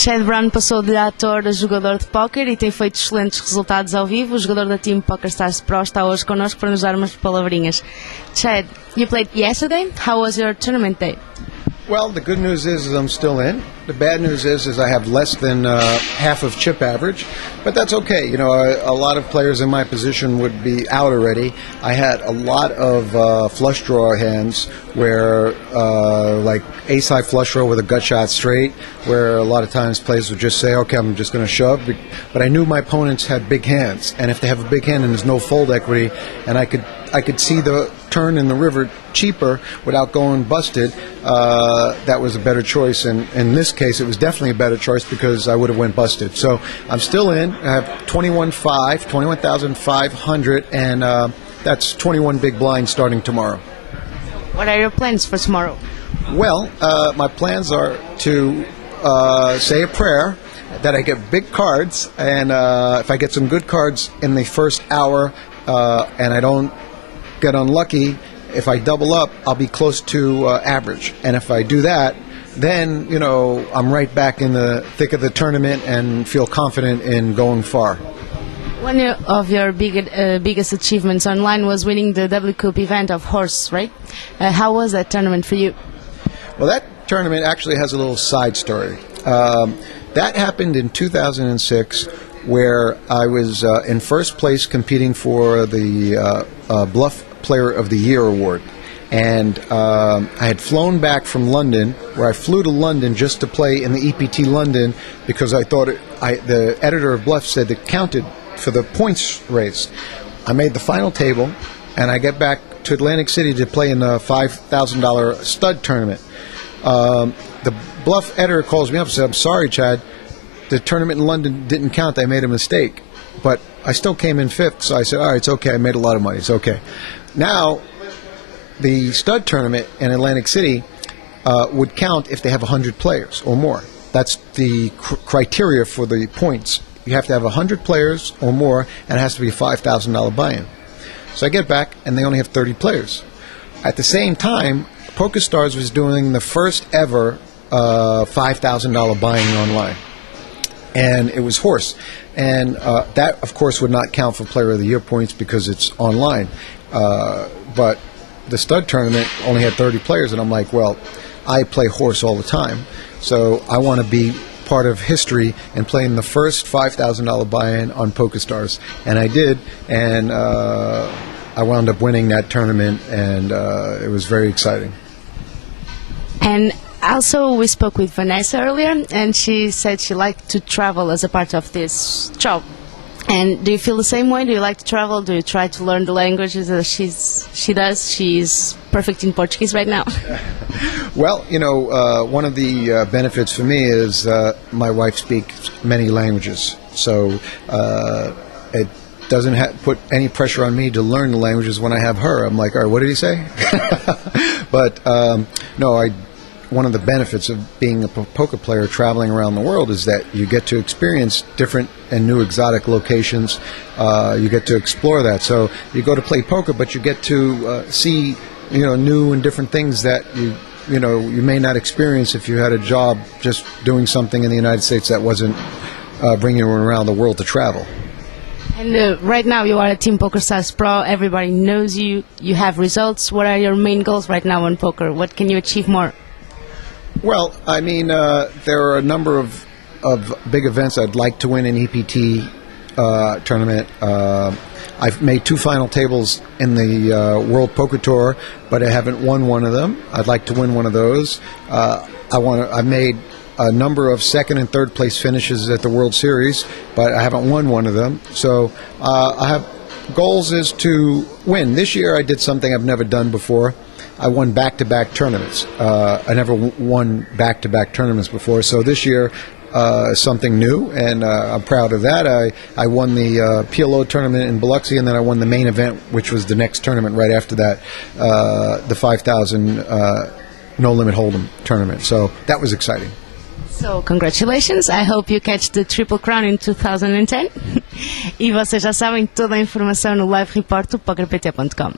Chad Brown passou de ator a jogador de póquer e tem feito excelentes resultados ao vivo. O jogador da team PokerStars Pro está hoje connosco para nos dar umas palavrinhas. Chad, you played yesterday. How was your tournament day? Well, the good news is I'm still in. The bad news is I have less than half of chip average, but that's okay. You know, a lot of players in my position would be out already. I had a lot of flush draw hands where, like ace-high flush draw with a gut shot straight, where a lot of times players would just say, okay, I'm just going to shove. But I knew my opponents had big hands, and if they have a big hand and there's no fold equity, and I could see the turn in the river cheaper without going busted, that was a better choice. And in this case, it was definitely a better choice because I would have went busted. So I'm still in. I have 21,500, and that's 21 big blinds starting tomorrow. What are your plans for tomorrow? Well, my plans are to say a prayer that I get big cards, and if I get some good cards in the first hour and I don't get unlucky, if I double up, I'll be close to average. And if I do that, then, you know, I'm right back in the thick of the tournament and feel confident in going far. One of your biggest achievements online was winning the W Cup event of horse, right? How was that tournament for you? Well, that tournament actually has a little side story. That happened in 2006, where I was in first place competing for the Bluff Player of the Year award. And I had flown back from London, where I flew to London just to play in the EPT London because I thought the editor of Bluff said it counted for the points race. I made the final table, and I get back to Atlantic City to play in a $5,000 stud tournament. The Bluff editor calls me up and said, "I'm sorry, Chad, the tournament in London didn't count. I made a mistake." But I still came in fifth, so I said, all right, it's okay. I made a lot of money. It's okay. Now, the stud tournament in Atlantic City would count if they have 100 players or more. That's the criteria for the points. You have to have 100 players or more, and it has to be a $5,000 buy-in. So I get back, and they only have 30 players. At the same time, PokerStars was doing the first ever $5,000 buy-in online. And it was horse. And that, of course, would not count for Player of the Year points because it's online. But the stud tournament only had 30 players, and I'm like, well, I play horse all the time, so I want to be part of history and playing the first $5,000 buy-in on PokerStars. And I did, and I wound up winning that tournament, and it was very exciting. And also, we spoke with Vanessa earlier, and she said she liked to travel as a part of this job. And do you feel the same way? Do you like to travel? Do you try to learn the languages as she does? She's perfect in Portuguese right now. Well, you know, one of the benefits for me is my wife speaks many languages. So it doesn't put any pressure on me to learn the languages when I have her. I'm like, all right, what did he say? But no, one of the benefits of being a poker player traveling around the world is that you get to experience different and new exotic locations. You get to explore that. So you go to play poker, but you get to see, you know, new and different things that you may not experience if you had a job just doing something in the United States that wasn't bringing you around the world to travel. And right now you are a Team PokerStars Pro. Everybody knows you. You have results. What are your main goals right now in poker? What can you achieve more? Well, I mean, there are a number of big events I'd like to win an EPT tournament. I've made 2 final tables in the World Poker Tour, but I haven't won one of them. I'd like to win one of those. I've made a number of second and third place finishes at the World Series, but I haven't won one of them. So I have goals is to win. This year I did something I've never done before. I won back-to-back tournaments. I never won back-to-back tournaments before, so this year is something new, and I'm proud of that. I won the PLO tournament in Biloxi, and then I won the main event, which was the next tournament right after that, the 5,000 no-limit hold'em tournament. So that was exciting. So, congratulations. I hope you catch the Triple Crown in 2010. E vocês já sabem, toda a informação no live report do PokerPT.com.